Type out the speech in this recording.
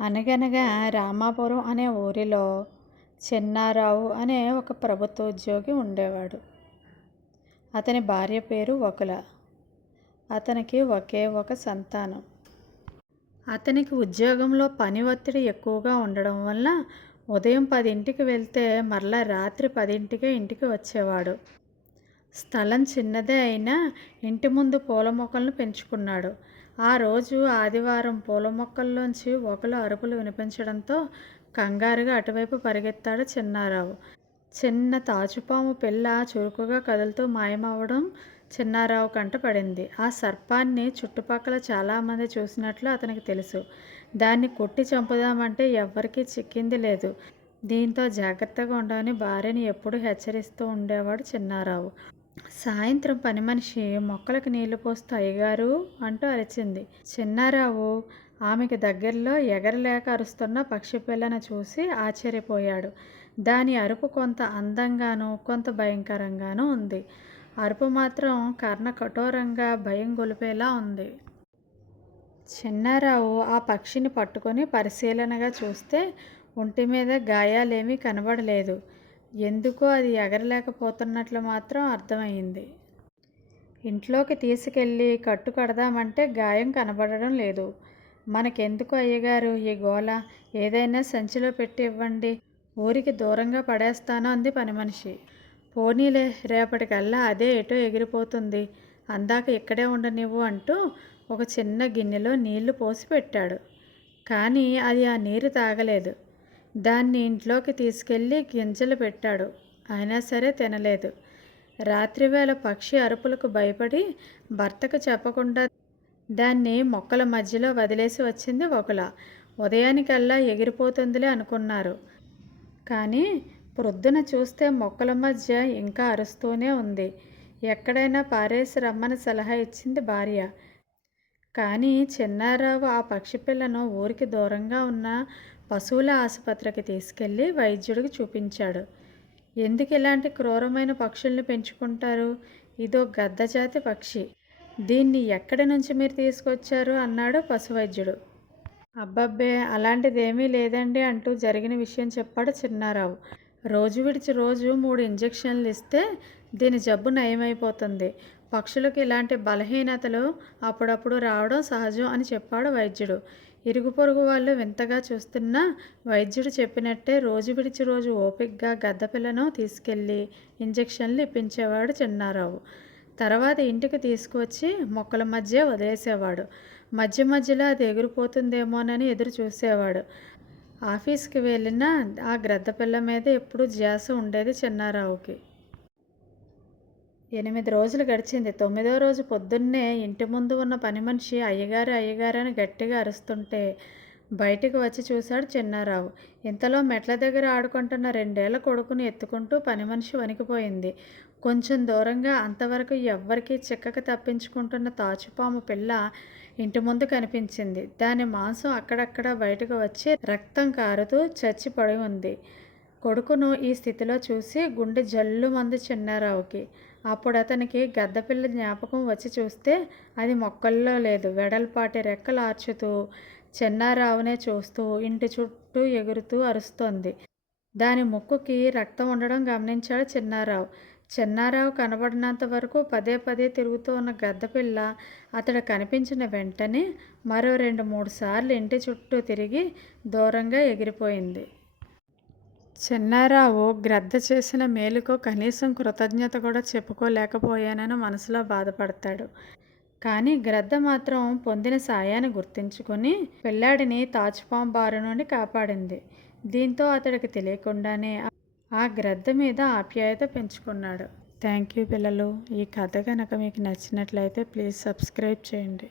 అనగనగా రామాపురం అనే ఊరిలో చిన్నారావు అనే ఒక ప్రభుత్వ ఉద్యోగి ఉండేవాడు. అతని భార్య పేరు వకుల. అతనికి ఒకే ఒక సంతానం. అతనికి ఉద్యోగంలో పని ఒత్తిడి ఎక్కువగా ఉండడం వల్ల ఉదయం పదింటికి వెళ్తే మరలా రాత్రి పదింటికే ఇంటికి వచ్చేవాడు. స్థలం చిన్నదే అయినా ఇంటి ముందు పూల మొక్కలను పెంచుకున్నాడు. ఆ రోజు ఆదివారం పూల మొక్కల్లోంచి ఒకరు అరుపులు వినిపించడంతో కంగారుగా అటువైపు పరిగెత్తాడు చిన్నారావు. చిన్న తాచుపాము పిల్ల చురుకుగా కదులుతూ మాయమవడం చిన్నారావు కంట పడింది. ఆ సర్పాన్ని చుట్టుపక్కల చాలామంది చూసినట్లు అతనికి తెలుసు. దాన్ని కొట్టి చంపుదామంటే ఎవ్వరికీ చిక్కింది లేదు. దీంతో జాగ్రత్తగా ఉండమని భార్యని ఎప్పుడూ హెచ్చరిస్తూ ఉండేవాడు చిన్నారావు. సాయంత్రం పని మనిషి మొక్కలకు నీళ్ళు పోస్తూ అయ్యగారు అంటూ అరిచింది. చిన్నారావు ఆమెకి దగ్గరలో ఎగరలేక అరుస్తున్న పక్షి పిల్లను చూసి ఆశ్చర్యపోయాడు. దాని అరుపు కొంత అందంగాను కొంత భయంకరంగానూ ఉంది. అరుపు మాత్రం కర్ణ కఠోరంగా భయం గొలిపేలా ఉంది. చిన్నారావు ఆ పక్షిని పట్టుకొని పరిశీలనగా చూస్తే ఒంటి మీద గాయాలేమీ కనబడలేదు. ఎందుకో అది ఎగరలేకపోతున్నట్లు మాత్రం అర్థమైంది ఇంట్లోకి తీసుకెళ్ళి కట్టు కడదామంటే గాయం కనబడడం లేదు. మనకెందుకు అయ్యగారు ఈ గోల? ఏదైనా సంచిలో పెట్టి ఇవ్వండి. ఊరికి దూరంగా పడేస్తాను అంది పని మనిషి పోనీలే రేపటికల్లా అదే ఎటో ఎగిరిపోతుంది. అందాక ఇక్కడే ఉండనివ్వు అంటూ ఒక చిన్న గిన్నెలో నీళ్ళు పోసి పెట్టాడు. కానీ అది ఆ నీరు తాగలేదు. దాన్ని ఇంట్లోకి తీసుకెళ్ళి గింజలు పెట్టాడు. అయినా సరే తినలేదు. రాత్రివేళ పక్షి అరుపులకు భయపడి భర్తకు చెప్పకుండా దాన్ని మొక్కల మధ్యలో వదిలేసి వచ్చింది ఒకల ఉదయానికల్లా ఎగిరిపోతుందిలే అనుకున్నారు. కానీ ప్రొద్దున చూస్తే మొక్కల మధ్య ఇంకా అరుస్తూనే ఉంది. ఎక్కడైనా పారేసి రమ్మని సలహా ఇచ్చింది భార్య. కానీ చిన్నారావు ఆ పక్షి పిల్లను ఊరికి దూరంగా ఉన్న పశువుల ఆసుపత్రికి తీసుకెళ్ళి వైద్యుడికి చూపించాడు. ఎందుకు ఇలాంటి క్రూరమైన పక్షుల్ని పెంచుకుంటారు? ఇదో గద్దజాతి పక్షి. దీన్ని ఎక్కడి నుంచి మీరు తీసుకొచ్చారు? అన్నాడు పశువైద్యుడు. అబ్బబ్బే అలాంటిదేమీ లేదండి అంటూ జరిగిన విషయం చెప్పాడు చిన్నారావు. రోజు విడిచి రోజు మూడు ఇంజెక్షన్లు ఇస్తే దీని జబ్బు నయమైపోతుంది. పక్షులకు ఇలాంటి బలహీనతలు అప్పుడప్పుడు రావడం సహజం అని చెప్పాడు వైద్యుడు. ఇరుగు పొరుగు వాళ్ళు వింతగా చూస్తున్నా వైద్యుడు చెప్పినట్టే రోజు విడిచి రోజు ఓపిక్గా గద్దపిల్లను తీసుకెళ్ళి ఇంజెక్షన్లు ఇప్పించేవాడు చిన్నారావు. తర్వాత ఇంటికి తీసుకువచ్చి మొక్కల మధ్య వదిలేసేవాడు. మధ్య మధ్యలో అది ఎగిరిపోతుందేమోనని ఎదురు చూసేవాడు. ఆఫీస్కి వెళ్ళిన ఆ గ్రద్దపిల్ల మీద ఎప్పుడు ధ్యాస ఉండేది చిన్నారావుకి. ఎనిమిది రోజులు గడిచింది. తొమ్మిదో రోజు పొద్దున్నే ఇంటి ముందు ఉన్న పని మనిషి అయ్యగారు అయ్యగారని గట్టిగా అరుస్తుంటే బయటికి వచ్చి చూశాడు చిన్నారావు. ఇంతలో మెట్ల దగ్గర ఆడుకుంటున్న రెండేళ్ళ కొడుకుని ఎత్తుకుంటూ పని మనిషి వణికిపోయింది. కొంచెం దూరంగా అంతవరకు ఎవ్వరికీ చిక్కక తప్పించుకుంటున్న తాచుపాము పిల్ల ఇంటి ముందు కనిపించింది. దాని మాంసం అక్కడక్కడ బయటకు వచ్చి రక్తం కారుతూ చచ్చి పడి ఉంది. కొడుకును ఈ స్థితిలో చూసి గుండె జల్లు మంది చిన్నారావుకి. అప్పుడు అతనికి గద్దపిల్ల జ్ఞాపకం వచ్చి చూస్తే అది మొక్కల్లో లేదు వెడల్పాటి రెక్కలు ఆర్చుతూ చిన్నారావునే చూస్తూ ఇంటి చుట్టూ ఎగురుతూ అరుస్తోంది. దాని ముక్కుకి రక్తం ఉండడం గమనించాడు చిన్నారావు. చిన్నారావు కనబడినంత వరకు పదే పదే తిరుగుతూ ఉన్న గద్దపిల్ల అతడు కనిపించిన వెంటనే మరో రెండు మూడు సార్లు ఇంటి చుట్టూ తిరిగి దూరంగా ఎగిరిపోయింది. చిన్నారావు గ్రద్ద చేసిన మేలుకు కనీసం కృతజ్ఞత కూడా చెప్పుకోలేకపోయానని మనసులో బాధపడతాడు. కానీ గ్రద్ద మాత్రం పొందిన సాయాన్ని గుర్తించుకొని పిల్లాడిని తాచుపాం బారు నుండి కాపాడింది. దీంతో అతడికి తెలియకుండానే ఆ గ్రద్ద మీద ఆప్యాయత పెంచుకున్నాడు. థ్యాంక్ యూ పిల్లలు. ఈ కథ కనుక మీకు నచ్చినట్లయితే ప్లీజ్ సబ్స్క్రైబ్ చేయండి.